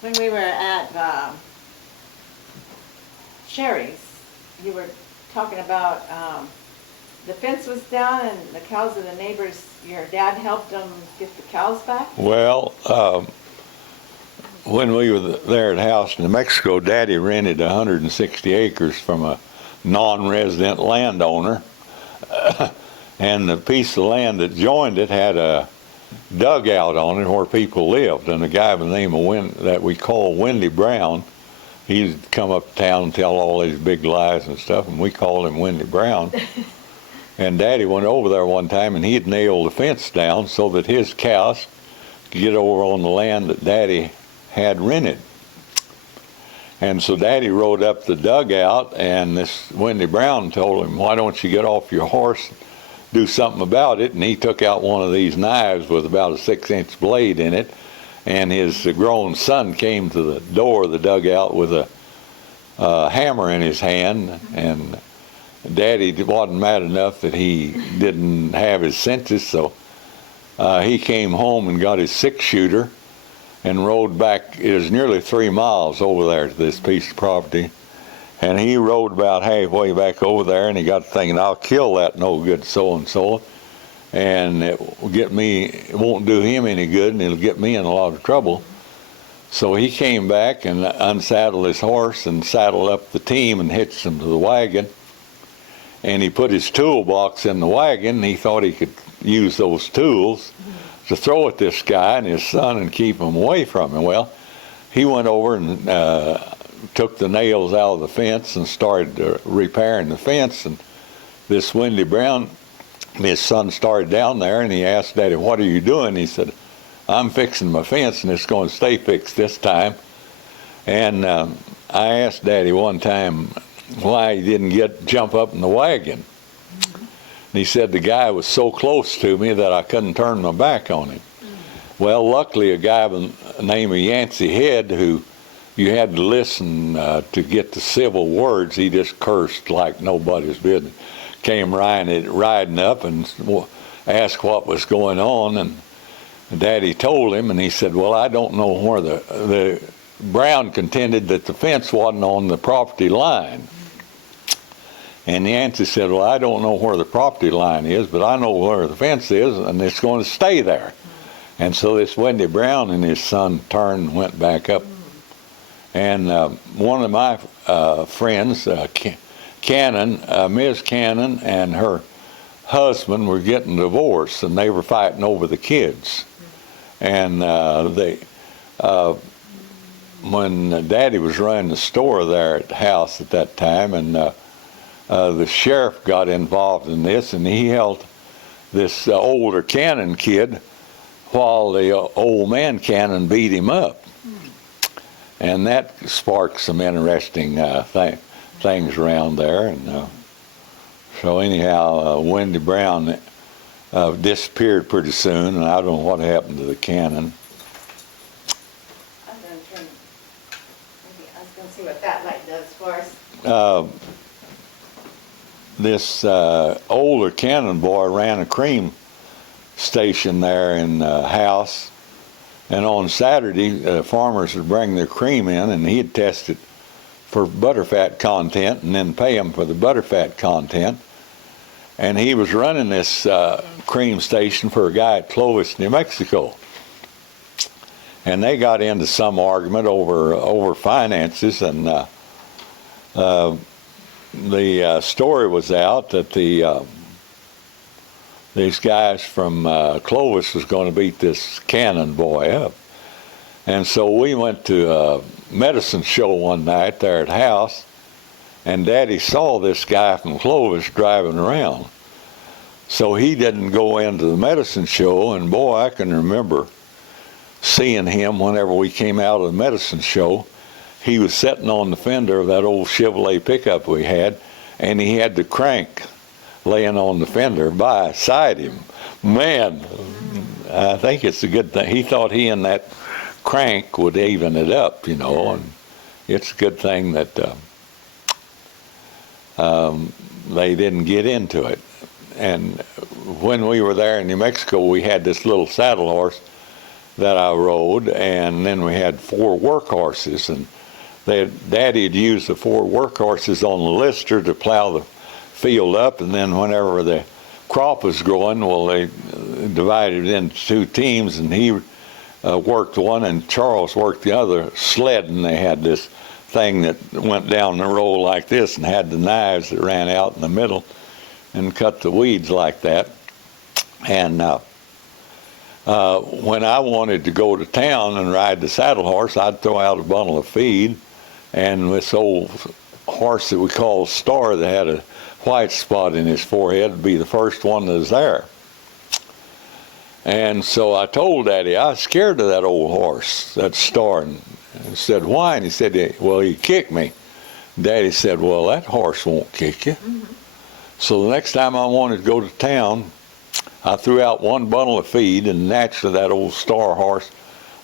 When we were at Sherry's, you were talking about the fence was down and the cows of the neighbors, your dad helped them get the cows back? Well, when we were there at House, New Mexico, Daddy rented 160 acres from a non-resident landowner, and the piece of land that joined it had a dugout on it where people lived, and a guy by the name of that we call Wendy Brown, he'd come up to town and tell all these big lies and stuff, and we called him Wendy Brown. And Daddy went over there one time, and he'd nailed the fence down so that his cows could get over on the land that Daddy had rented. And so Daddy rode up the dugout, and this Wendy Brown told him, "Why don't you get off your horse, do something about it?" And he took out one of these knives with about a 6-inch blade in it, and his grown son came to the door of the dugout with a hammer in his hand, and Daddy wasn't mad enough that he didn't have his senses, so he came home and got his 6-shooter and rode back. It was nearly 3 miles over there to this piece of property, and he rode about halfway back over there, and he got thinking, "I'll kill that no good so-and-so, and it won't do him any good, and it'll get me in a lot of trouble." So he came back and unsaddled his horse and saddled up the team and hitched him to the wagon, and he put his toolbox in the wagon. He thought he could use those tools to throw at this guy and his son and keep him away from him. Well, he went over and took the nails out of the fence and started repairing the fence, and this Wendy Brown, his son, started down there, and he asked Daddy, "What are you doing?" He said, "I'm fixing my fence, and it's going to stay fixed this time." And I asked Daddy one time why he didn't jump up in the wagon. And he said, "The guy was so close to me that I couldn't turn my back on him." Well, luckily a guy by the name of Yancey Head, who you had to listen to get the civil words, he just cursed like nobody's business, came riding up and asked what was going on, and Daddy told him, and he said, "Well, I don't know where the Brown contended that the fence wasn't on the property line." And Yancey said, "Well, I don't know where the property line is, but I know where the fence is, and it's going to stay there." And so this Wendy Brown and his son turned and went back up. And one of my friends, Cannon, Ms. Cannon, and her husband were getting divorced, and they were fighting over the kids. And when Daddy was running the store there at the house at that time, and the sheriff got involved in this, and he held this older Cannon kid while the old man Cannon beat him up. And that sparked some interesting things around there. And so anyhow, Wendy Brown disappeared pretty soon, and I don't know what happened to the Cannon. I'm going to turn, maybe I was going to see what that light does for us. This older Cannon boy ran a cream station there in the house, and on Saturday farmers would bring their cream in, and he'd test it for butterfat content and then pay them for the butterfat content. And he was running this cream station for a guy at Clovis, New Mexico, and they got into some argument over finances, and the story was out that these guys from Clovis was going to beat this Cannon boy up. And so we went to a medicine show one night there at house, and Daddy saw this guy from Clovis driving around. So he didn't go into the medicine show, and boy, I can remember seeing him whenever we came out of the medicine show. He was sitting on the fender of that old Chevrolet pickup we had, and he had the crank laying on the fender beside him. Man, I think it's a good thing. He thought he and that crank would even it up, and it's a good thing that they didn't get into it. And when we were there in New Mexico, we had this little saddle horse that I rode, and then we had 4 work horses, and Daddy had used the 4 work horses on the lister to plow the field up, and then whenever the crop was growing, well, they divided it into 2 teams, and he worked one and Charles worked the other sled, and they had this thing that went down the road like this and had the knives that ran out in the middle and cut the weeds like that. And when I wanted to go to town and ride the saddle horse, I'd throw out a bundle of feed, and this old horse that we call Star that had a white spot in his forehead would be the first one that was there. And so I told Daddy I was scared of that old horse, that Star, and I said, why? And he said, well, he kicked me. Daddy said, well, that horse won't kick you. Mm-hmm. So the next time I wanted to go to town, I threw out one bundle of feed, and naturally that old Star horse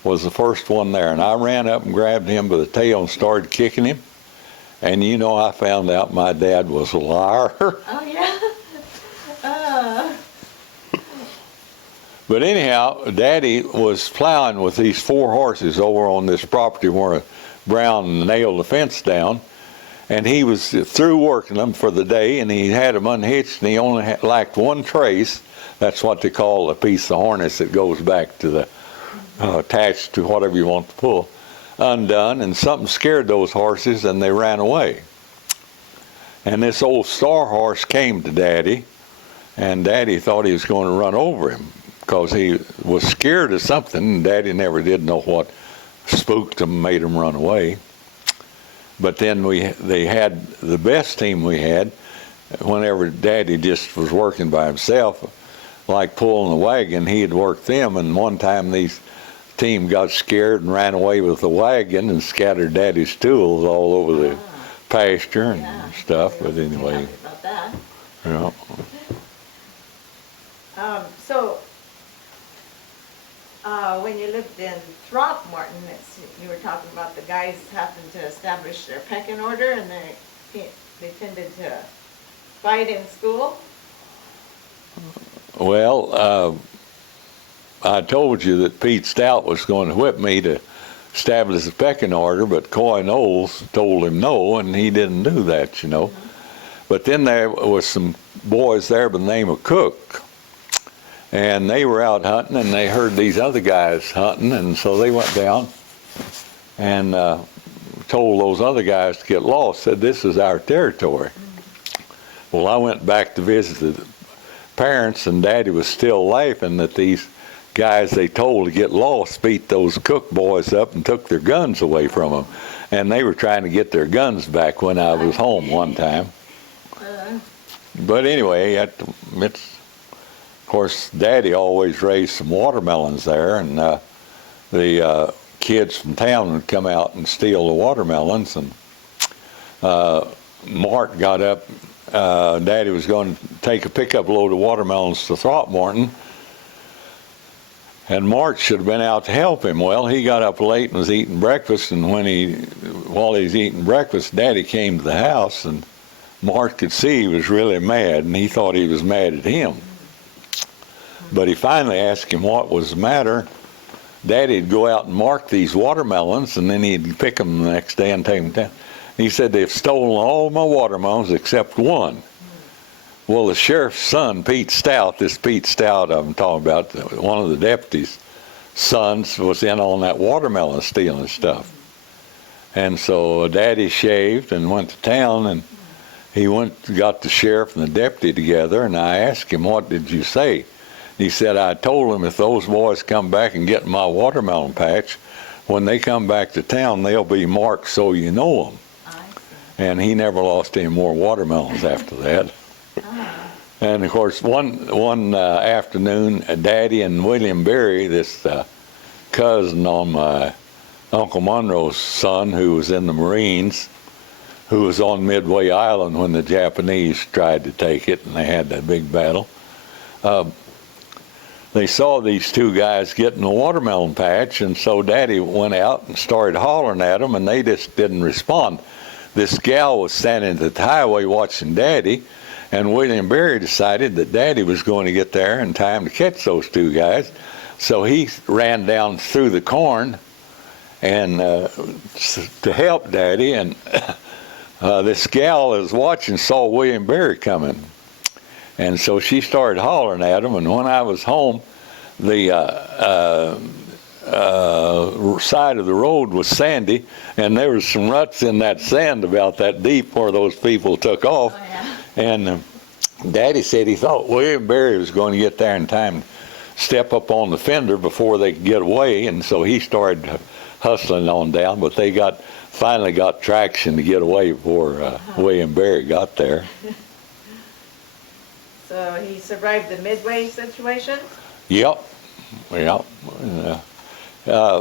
was the first one there. And I ran up and grabbed him by the tail and started kicking him. And you know, I found out my dad was a liar. Oh, yeah? But anyhow, Daddy was plowing with these 4 horses over on this property where Brown nailed the fence down. And he was through working them for the day, and he had them unhitched, and he only lacked 1 trace. That's what they call a piece of harness that goes back to the, attached to whatever you want to pull, undone. And something scared those horses, and they ran away. And this old Star horse came to Daddy, and Daddy thought he was going to run over him, because he was scared of something, and Daddy never did know what spooked him, made him run away. But then they had the best team we had. Whenever Daddy just was working by himself, like pulling the wagon, he'd work them, and one time these team got scared and ran away with the wagon and scattered Daddy's tools all over the pasture and stuff. But anyway, about that. Yeah. So, when you lived in Throckmorton, you were talking about the guys happened to establish their pecking order, and they tended to fight in school. Well, I told you that Pete Stout was going to whip me to establish the pecking order, but Coy Knowles told him no, and he didn't do that, you know. Mm-hmm. But then there was some boys there by the name of Cook, and they were out hunting, and they heard these other guys hunting, and so they went down and told those other guys to get lost, said this is our territory. Mm-hmm. Well, I went back to visit the parents, and Daddy was still laughing that these guys they told to get lost beat those Cook boys up and took their guns away from them. And they were trying to get their guns back when I was home one time. But anyway, it's, of course, Daddy always raised some watermelons there, and the kids from town would come out and steal the watermelons. And Mart got up. Daddy was going to take a pickup load of watermelons to Throckmorton, and Mart should have been out to help him. Well, he got up late and was eating breakfast, and while he was eating breakfast, Daddy came to the house, and Mart could see he was really mad, and he thought he was mad at him. But he finally asked him what was the matter. Daddy'd go out and mark these watermelons, and then he'd pick them the next day and take them down. He said, they've stolen all my watermelons except one. Well, the sheriff's son, Pete Stout, this Pete Stout I'm talking about, one of the deputies' sons, was in on that watermelon stealing stuff. And so Daddy shaved and went to town, and he got the sheriff and the deputy together, and I asked him, what did you say? He said, I told him if those boys come back and get my watermelon patch, when they come back to town, they'll be marked so you know them. And he never lost any more watermelons after that. And of course, one afternoon, Daddy and William Berry, this cousin on my Uncle Monroe's son, who was in the Marines, who was on Midway Island when the Japanese tried to take it, and they had that big battle. They saw these 2 guys getting the watermelon patch, and so Daddy went out and started hollering at them, and they just didn't respond. This gal was standing at the highway watching Daddy, and William Berry decided that Daddy was going to get there in time to catch those 2 guys. So he ran down through the corn and to help Daddy, and this gal is watching, saw William Berry coming, and so she started hollering at him. And when I was home, the side of the road was sandy, and there was some ruts in that sand about that deep where those people took off. Oh, yeah. And Daddy said he thought William Berry was going to get there in time to step up on the fender before they could get away, and so he started hustling on down, but they finally got traction to get away before William Berry got there. So he survived the Midway situation? Yep.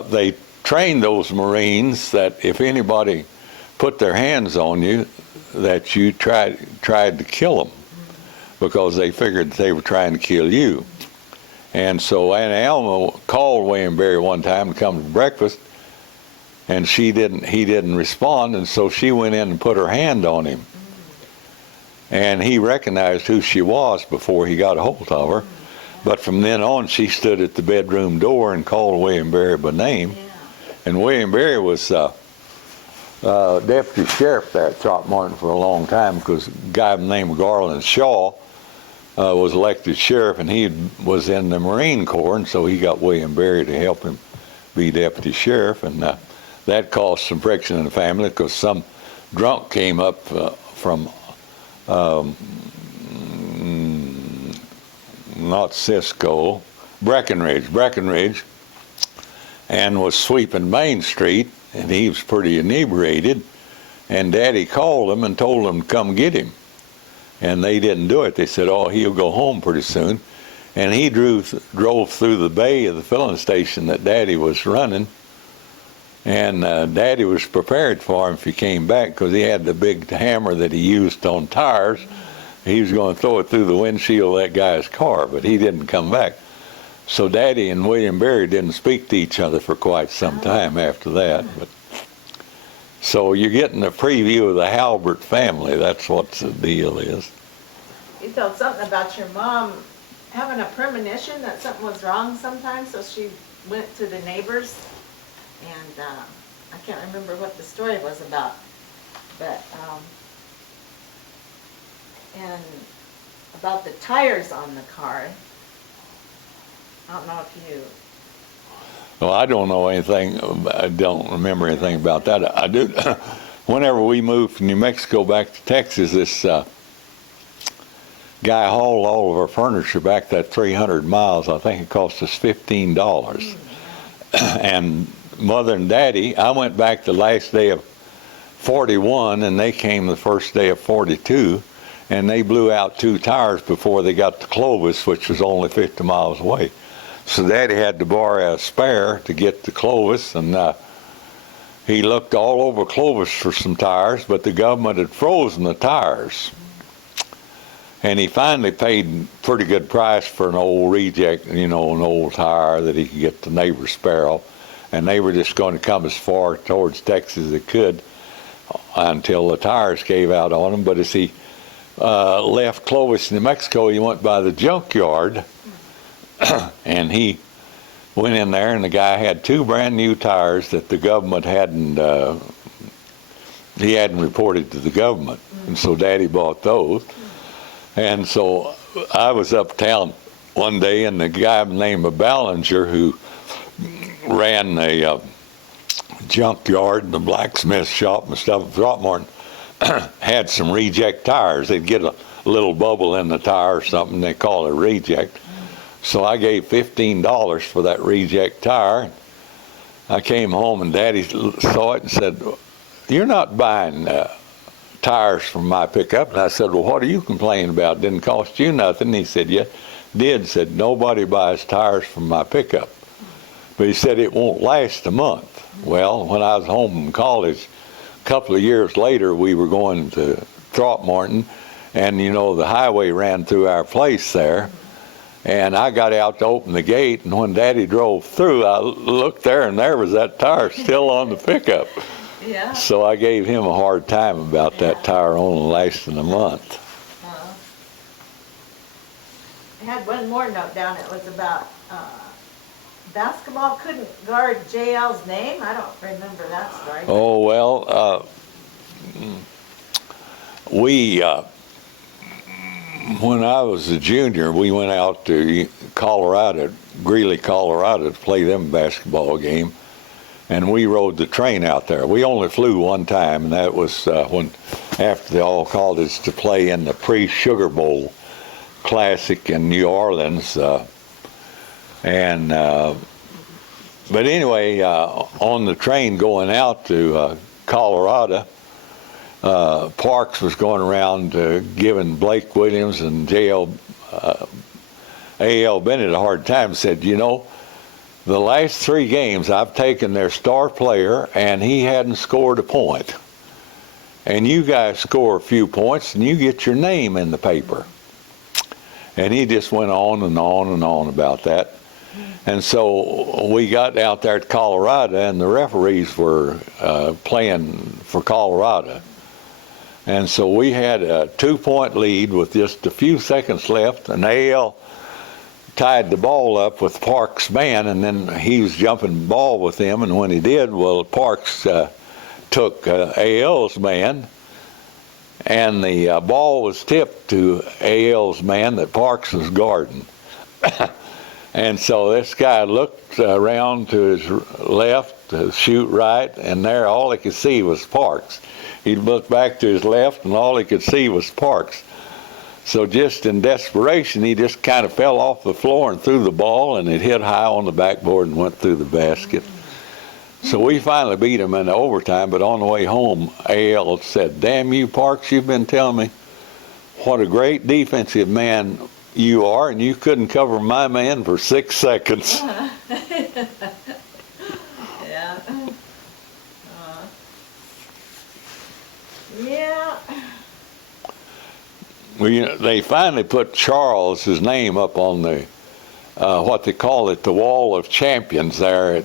They trained those Marines that if anybody put their hands on you, that you tried to kill them, because they figured they were trying to kill you. And so Aunt Alma called William Berry one time to come to breakfast, and he didn't respond, and so she went in and put her hand on him. And he recognized who she was before he got a hold of her. But from then on, she stood at the bedroom door and called William Berry by name. Yeah. And William Berry was deputy sheriff there at Throckmorton for a long time, because a guy named Garland Shaw was elected sheriff, and he was in the Marine Corps, and so he got William Berry to help him be deputy sheriff. And that caused some friction in the family, because some drunk came up from not Cisco, Breckenridge, and was sweeping Main Street, and he was pretty inebriated, and Daddy called him and told him to come get him, and they didn't do it. They said, oh, he'll go home pretty soon. And he drove through the bay of the filling station that Daddy was running, and Daddy was prepared for him if he came back, because he had the big hammer that he used on tires. He was going to throw it through the windshield of that guy's car, but he didn't come back. So Daddy and William Berry didn't speak to each other for quite some time after that. But so you're getting a preview of the Halbert family. That's what the deal is. You told something about your mom having a premonition that something was wrong sometimes, so she went to the neighbors, and I can't remember what the story was about, but and about the tires on the car. I don't know if you... Well, I don't know anything. I don't remember anything about that. I do. Whenever we moved from New Mexico back to Texas, this guy hauled all of our furniture back that 300 miles. I think it cost us $15. And Mother and Daddy, I went back the last day of 41, and they came the first day of 42, and they blew out 2 tires before they got to Clovis, which was only 50 miles away. So Daddy had to borrow a spare to get to Clovis, and he looked all over Clovis for some tires, but the government had frozen the tires. And he finally paid a pretty good price for an old reject, an old tire that he could get the neighbor's Sparrow. And they were just going to come as far towards Texas as they could until the tires gave out on them. But as he left Clovis, New Mexico, he went by the junkyard, and he went in there, and the guy had 2 brand new tires that the government he hadn't reported to the government. And so Daddy bought those. And so I was uptown one day, and the guy named Ballinger, who ran a junkyard and the blacksmith shop and stuff in Throckmorton, had some reject tires. They'd get a little bubble in the tire or something, they call it a reject. So I gave $15 for that reject tire. I came home, and Daddy saw it and said, "You're not buying tires from my pickup." And I said, "Well, what are you complaining about? It didn't cost you nothing." He said, "Yeah, it did." Said, "Nobody buys tires from my pickup." But he said, "It won't last a month." Well, when I was home from college, a couple of years later, we were going to Throckmorton, and the highway ran through our place there. And I got out to open the gate, and when Daddy drove through, I looked there, and there was that tire still on the pickup. Yeah. So I gave him a hard time about that tire only lasting a month. I had one more note down. It was about basketball couldn't guard JL's name? I don't remember that story. Oh, well, when I was a junior, we went out to Colorado, Greeley, Colorado, to play them basketball game, and we rode the train out there. We only flew one time, and that was when after they all called us to play in the pre-Sugar Bowl Classic in New Orleans, but anyway, on the train going out to Colorado, Parks was going around giving Blake Williams and A.L. Bennett a hard time. Said, you know, the last 3 games I've taken their star player and he hadn't scored a point. And you guys score a few points and you get your name in the paper. And he just went on and on and on about that. And so we got out there at Colorado, and the referees were playing for Colorado. And so we had a 2-point lead with just a few seconds left, and A.L. tied the ball up with Parks' man, and then he was jumping the ball with him, and when he did, well, Parks took A.L.'s man, and the ball was tipped to A.L.'s man that Parks was guarding. And so this guy looked around to his left to shoot right, and there all he could see was Parks. He looked back to his left, and all he could see was Parks. So just in desperation, he just kind of fell off the floor and threw the ball, and it hit high on the backboard and went through the basket. So we finally beat him in the overtime, but on the way home, A.L. said, "Damn you, Parks, you've been telling me what a great defensive man you are, and you couldn't cover my man for 6 seconds." Yeah. Yeah. Well, they finally put Charles' name up on the, what they call it, the Wall of Champions there at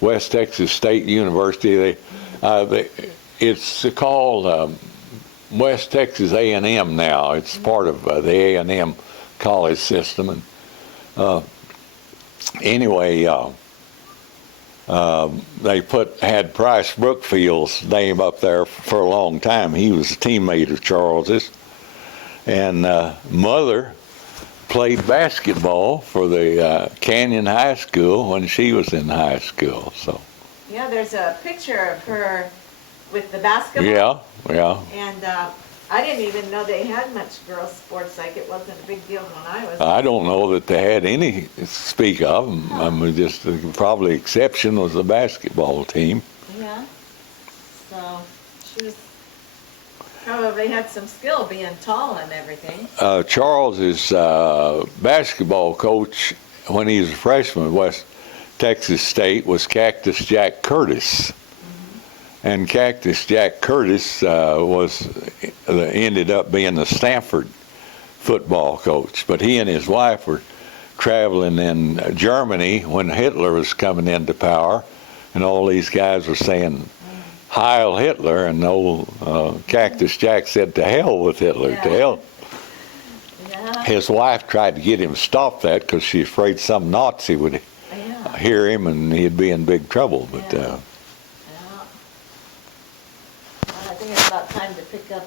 West Texas State University. It's called West Texas A&M now. It's part of the A&M college system. And anyway, they had Price Brookfield's name up there for a long time. He was a teammate of Charles's. And Mother played basketball for the Canyon High School when she was in high school. So. Yeah, there's a picture of her with the basketball. Yeah. And I didn't even know they had much girls' sports. Like, it wasn't a big deal when I was. I don't know that they had any to speak of. Huh. I mean, just probably exception was the basketball team. Yeah. So she was probably had some skill being tall and everything. Charles's basketball coach when he was a freshman at West Texas State was Cactus Jack Curtis. And Cactus Jack Curtis ended up being the Stanford football coach. But he and his wife were traveling in Germany when Hitler was coming into power, and all these guys were saying, "Heil Hitler," and old Cactus Jack said, "To hell with Hitler, to hell." Yeah. His wife tried to get him to stop that because she's afraid some Nazi would hear him and he'd be in big trouble. But I think it's about time to pick up.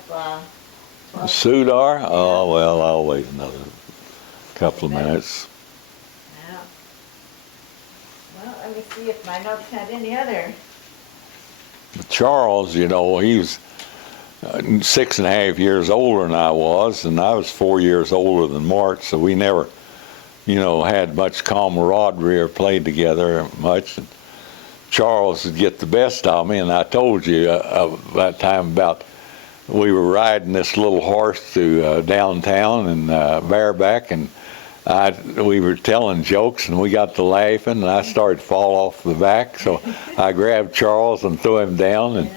Sudar? Oh, well, I'll wait another couple of minutes. Yeah. Well, let me see if my notes had any other. Charles, you know, he was 6.5 years older than I was, and I was 4 years older than Mart, so we never, had much camaraderie or played together much. And Charles would get the best of me, and I told you that time about we were riding this little horse through downtown and bareback, and we were telling jokes, and we got to laughing, and I started to fall off the back, so I grabbed Charles and threw him down and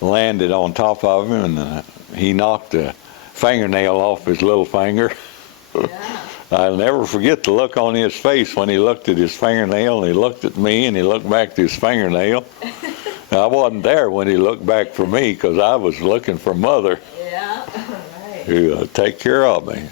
landed on top of him, and he knocked a fingernail off his little finger. I'll never forget the look on his face when he looked at his fingernail, and he looked at me, and he looked back to his fingernail. I wasn't there when he looked back for me because I was looking for Mother Right. to take care of me.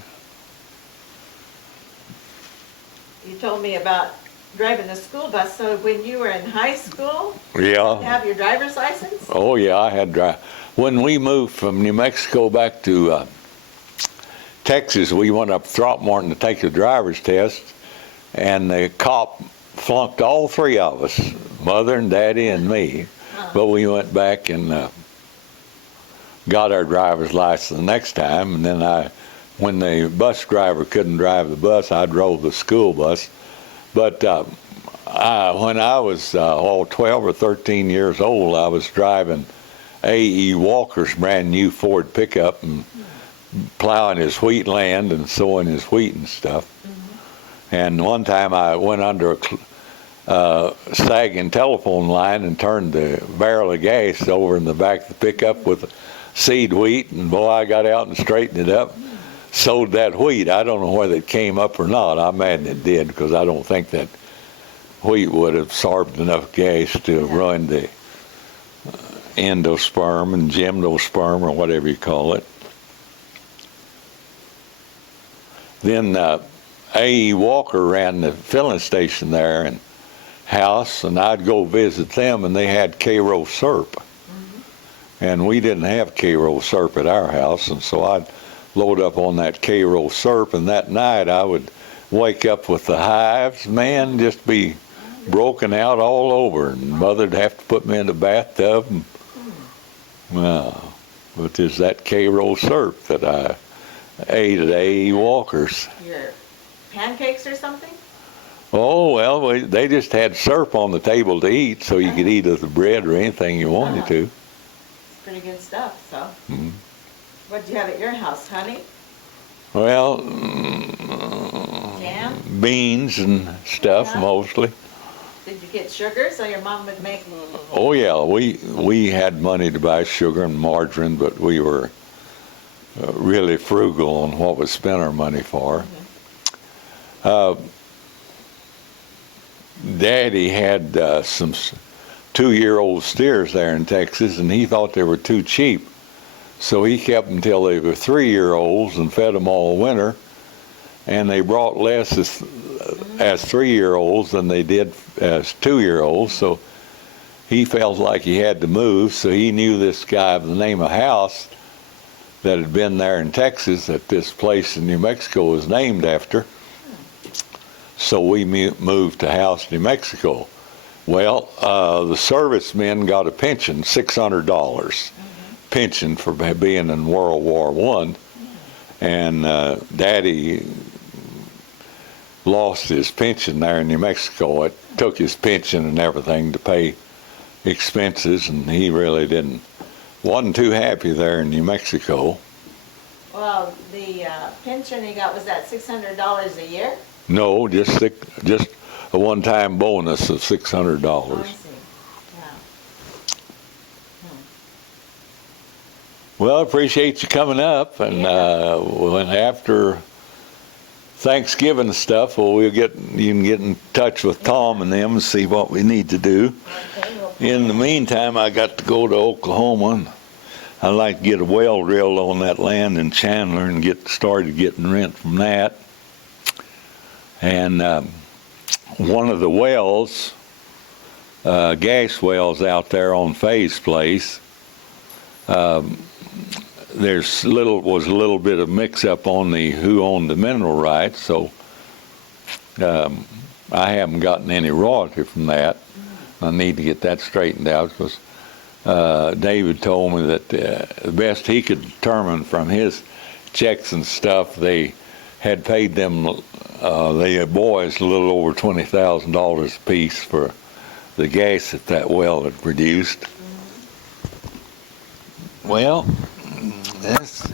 You told me about driving the school bus. So when you were in high school, you Yeah. have your driver's license? Oh yeah, I had drive. When we moved from New Mexico back to Texas, we went up Throckmorton to take the driver's test, and the cop flunked all three of us, Mother and Daddy and me. But we went back and got our driver's license the next time, and then when the bus driver couldn't drive the bus, I drove the school bus. But when I was 12 or 13 years old, I was driving A.E. Walker's brand new Ford pickup and plowing his wheat land and sowing his wheat and stuff. And one time I went under a sagging telephone line and turned the barrel of gas over in the back of the pickup with seed wheat, and boy, I got out and straightened it up, sowed that wheat. I don't know whether it came up or not. I imagine it did, because I don't think that wheat would have absorbed enough gas to run the endosperm and gymnosperm, or whatever you call it. Then A.E. Walker ran the filling station there and house, and I'd go visit them, and they had Karo syrup. And we didn't have Karo syrup at our house, and so I'd load up on that Karo syrup, and that night I would wake up with the hives, man, just be broken out all over, and Mother'd have to put me in the bathtub. And, well, but it's that Karo syrup that I ate at A.E. Walker's. Your pancakes or something? Oh, well, they just had syrup on the table to eat, so you could eat the bread or anything you wanted to. Pretty good stuff, so. What'd you have at your house, honey? Well, Jam? beans and stuff mostly. Did you get sugar so your mom would make? Oh yeah, we had money to buy sugar and margarine, but we were really frugal on what we spent our money for. Daddy had some 2-year-old steers there in Texas, and he thought they were too cheap. So he kept them till they were 3-year-olds and fed them all winter. And they brought less as 3-year-olds than they did as 2-year-olds. So he felt like he had to move. So he knew this guy by the name of House that had been there in Texas, that this place in New Mexico was named after. So we moved to House, New Mexico. Well, the servicemen got a pension, $600 pension for being in World War I. And Daddy lost his pension there in New Mexico. It took his pension and everything to pay expenses, and he really wasn't too happy there in New Mexico. Well, the pension he got, was that $600 a year? No, just a one-time bonus of $600. Oh, I see. Yeah. Well, I appreciate you coming up, and when after Thanksgiving stuff, well, you can get in touch with Tom and them and see what we need to do. Okay, well, In the meantime, I got to go to Oklahoma, and I'd like to get a well drilled on that land in Chandler and get started getting rent from that. And one of the wells, gas wells out there on Faye's place, was a little bit of mix-up on who owned the mineral rights, so I haven't gotten any royalty from that. I need to get that straightened out, because David told me that the best he could determine from his checks and stuff, they had paid them, the boys, a little over $20,000 a piece for the gas that well had produced. Well, let's see.